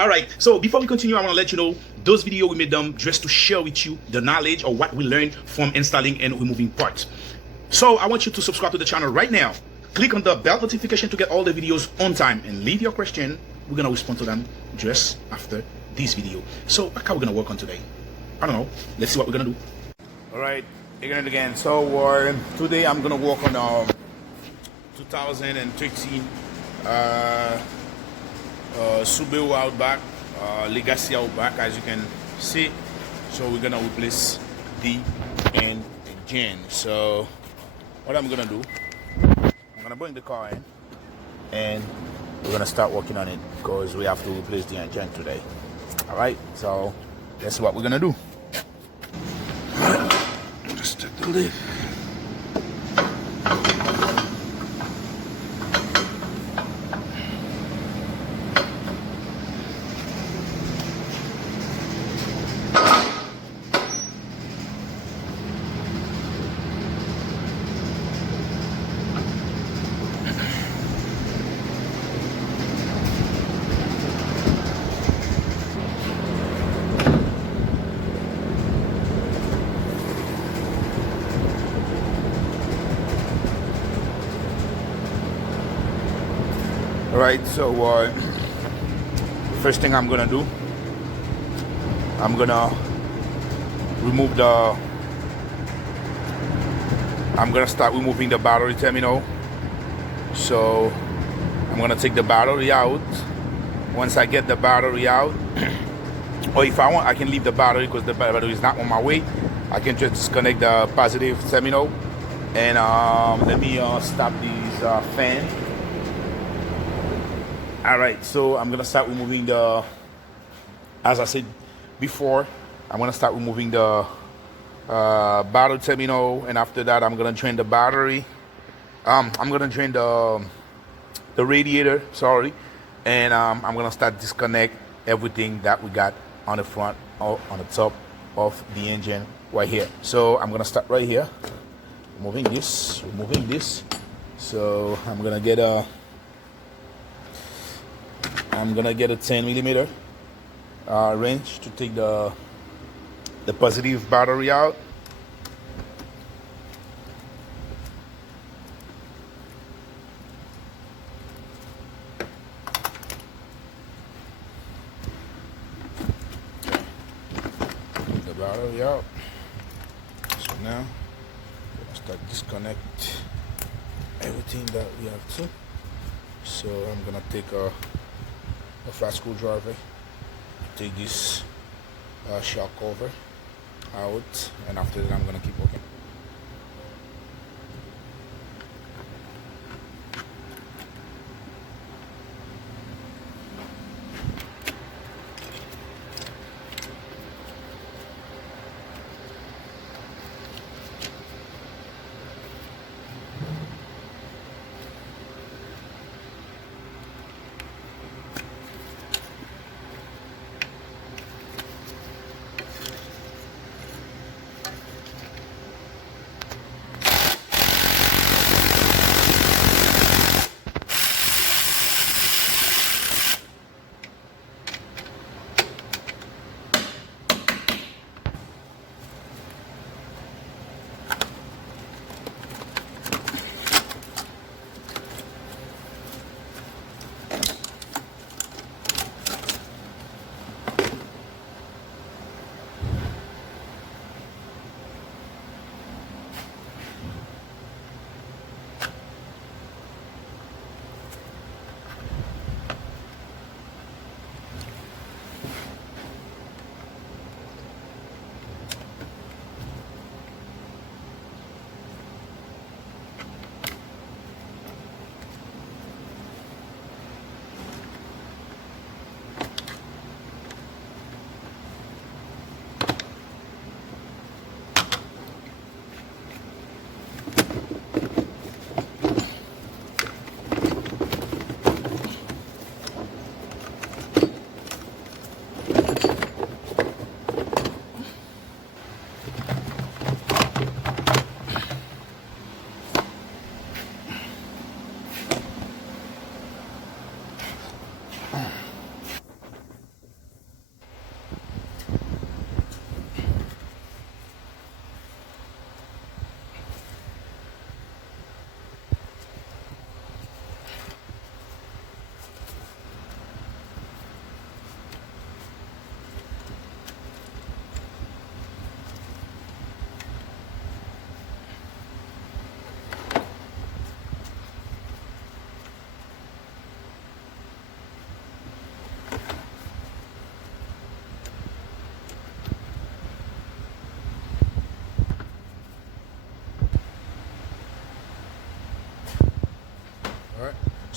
All right, so before we continue, I want to let you know those videos we made them just to share with you the knowledge or what we learned from installing and removing parts. So I want you to subscribe to the channel right now. Click on the bell notification to get all the videos on time and leave your question. We're gonna respond to them just after this video. So what are we gonna work on today? I don't know. Let's see what we're gonna do. All right, again. So today I'm gonna work on 2013 Subaru Outback, Legacy Outback, as you can see. So we're gonna replace the engine. So what I'm gonna do, I'm gonna bring the car in and we're gonna start working on it because we have to replace the engine today. All right, so that's what we're gonna do. Just take the lid. Alright, so first thing I'm gonna do, I'm gonna remove the, I'm gonna start removing the battery terminal. So I'm gonna take the battery out. Once I get the battery out, or if I want, I can leave the battery because the battery is not on my way. I can just disconnect the positive terminal and let me stop these fan. Alright, so I'm gonna start removing the, as I said before, I'm gonna start removing the battery terminal, and after that I'm gonna drain the battery. I'm gonna drain the radiator, sorry, and I'm gonna start disconnect everything that we got on the front or on the top of the engine right here. So I'm gonna start right here, removing this. So I'm gonna get a 10 millimeter wrench to take the positive battery out. Take the battery out. So now we'll start disconnect everything that we have to. So I'm gonna take a flat screwdriver, take this shock cover out, and after that I'm gonna keep working.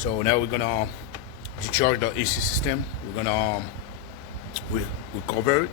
So now we're gonna discharge the AC system. We're gonna we cover it.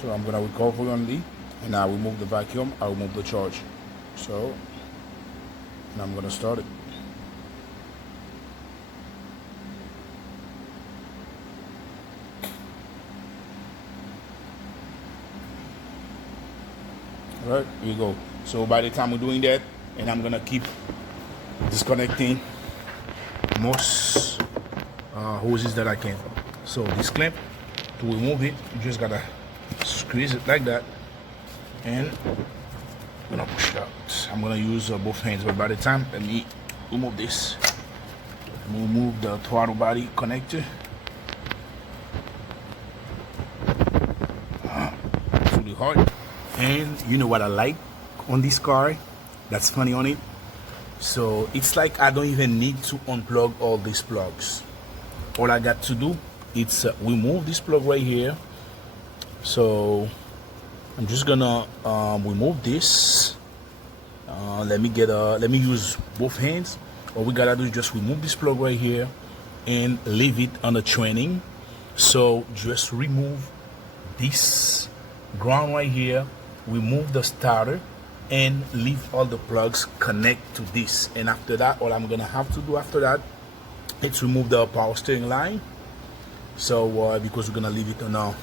So I'm gonna recover only, and I remove the vacuum, I remove the charge. So, and I'm gonna start it. All right, here you go. So by the time we're doing that, and I'm gonna keep disconnecting most hoses that I can. So this clamp, to remove it, you just gotta squeeze it like that, and I'm gonna push it out. I'm gonna use both hands, but by the time, let me remove this. Remove the throttle body connector. It's really hard. And you know what I like on this car? That's funny on it. So it's like I don't even need to unplug all these plugs. All I got to do is remove this plug right here. So I'm just gonna remove this. Let me use both hands. All we gotta do is just remove this plug right here and leave it on the training. So just remove this ground right here, remove the starter, and leave all the plugs connect to this. And after that, all I'm gonna have to do after that is remove the power steering line. So because we're gonna leave it on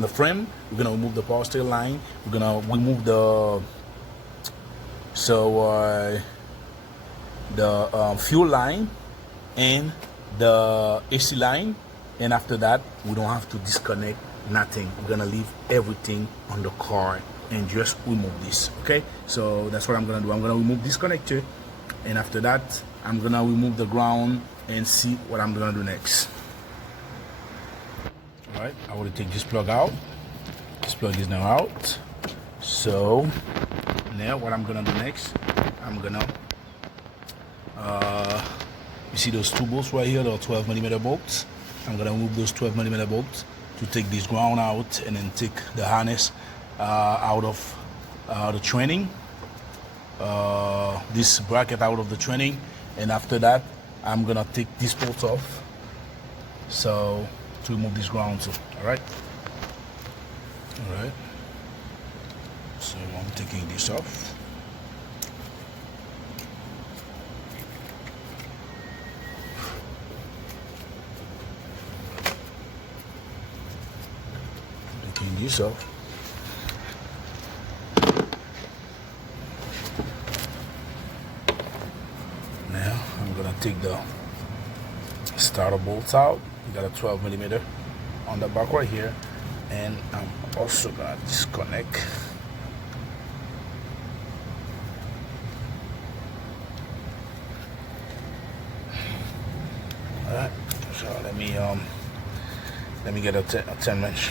the frame, we're gonna remove the power steering line. We're gonna remove the fuel line and the AC line, and after that we don't have to disconnect nothing. We're gonna leave everything on the car and just remove this. Okay, so that's what I'm gonna do. I'm gonna remove this connector, and after that I'm gonna remove the ground and see what I'm gonna do next. All right, I want to take this plug out. This plug is now out. So now what I'm gonna do next, I'm gonna you see those two bolts right here, the 12mm bolts. I'm gonna remove those 12mm bolts to take this ground out, and then take the harness out of the training, this bracket out of the training, and after that I'm gonna take this bolt off, so to remove this ground too. All right, so I'm taking this off. Taking this off. Now I'm gonna take the starter bolts out. You got a 12mm on the back right here, and I'm also gonna disconnect Alright, so let me get a 10 inch.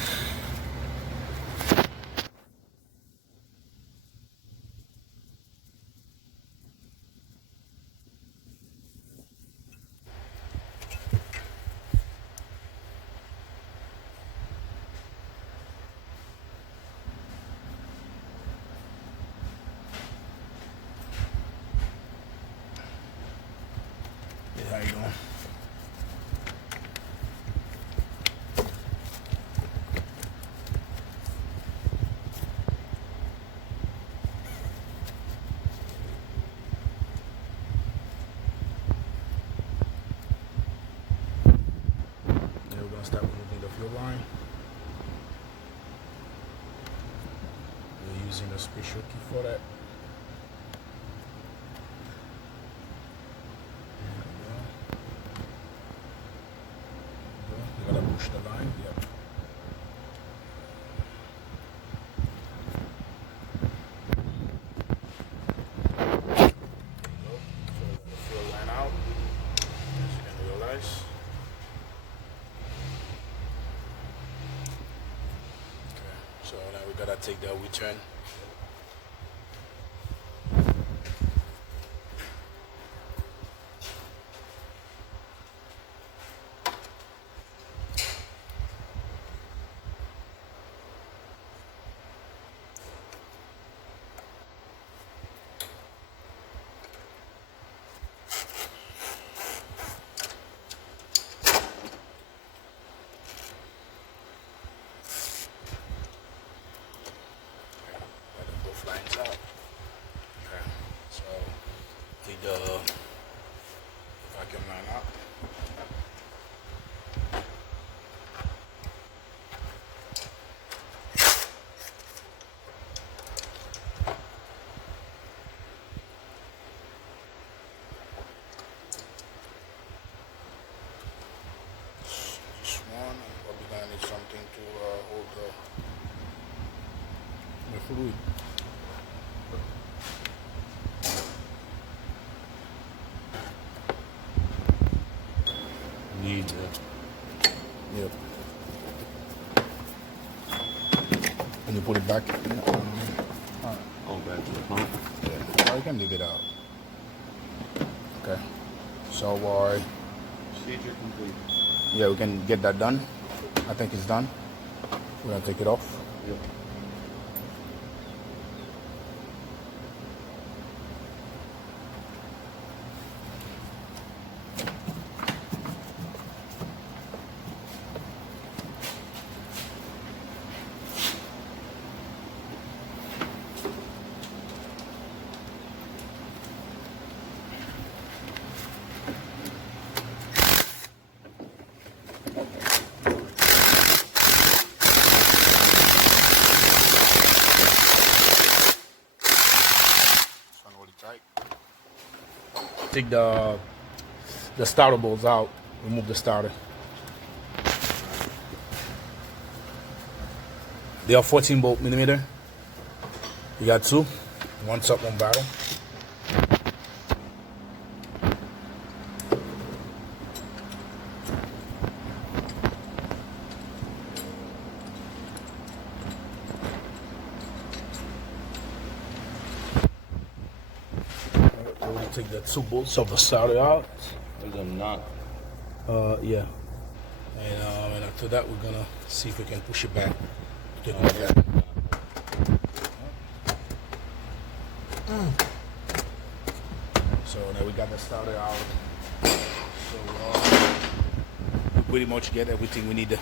Yeah, how you doing? Then we're gonna start removing the fuel line. We're using a special key for that. You gotta push the line. Yep. So now we gotta take the return. Lines out. Okay. So take the vacuum line out. This one, I'm probably gonna need something to hold the fluid. Need yep. And you put it back. Oh, back to the pump. Yeah. Or you can leave it out. Okay. So Procedure complete. yeah, we can get that done. I think it's done. We're gonna take it off. Yep. Take the starter bolts out. Remove the starter. They are 14 bolt millimeter. You got two. One's up, one bottom. Take the two bolts of the starter out. There's a knot. Yeah. And after that, we're gonna see if we can push it back. Take it back. So now we got the starter out. So we pretty much get everything we need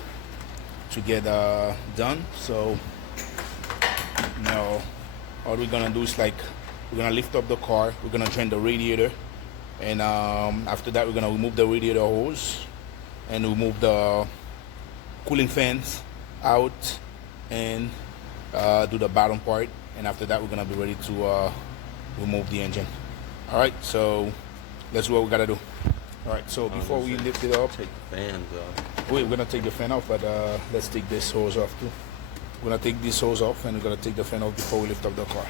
to get done. So now all we're gonna do is we're gonna lift up the car, we're gonna drain the radiator, and after that we're gonna remove the radiator hose and remove the cooling fans out and do the bottom part, and after that we're gonna be ready to remove the engine. Alright, so that's what we gotta do. Alright, so before we lift it up, Take the fans off. we're gonna take the fan off, but let's take this hose off too. We're gonna take this hose off and we're gonna take the fan off before we lift up the car.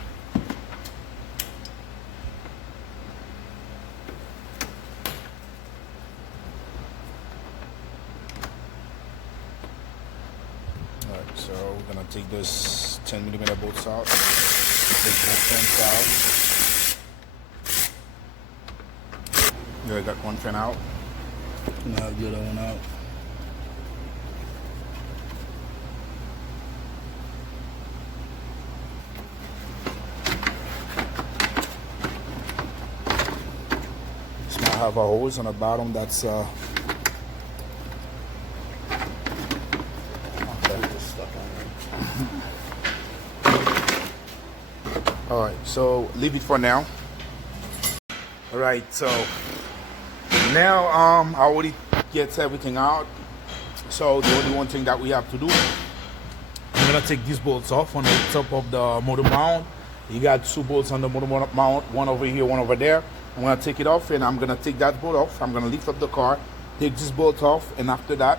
Alright, so we're gonna take this 10mm bolts out. Take both fans out. Yeah, I got one fan out. Now the other one out. This now have a hose on the bottom that's Alright, so leave it for now. Alright, so now I already get everything out. So the only one thing that we have to do I'm gonna take these bolts off on the top of the motor mount. You got 2 bolts on the motor mount, one over here, one over there. I'm gonna take it off, and I'm gonna take that bolt off. I'm gonna lift up the car, take this bolt off, and after that,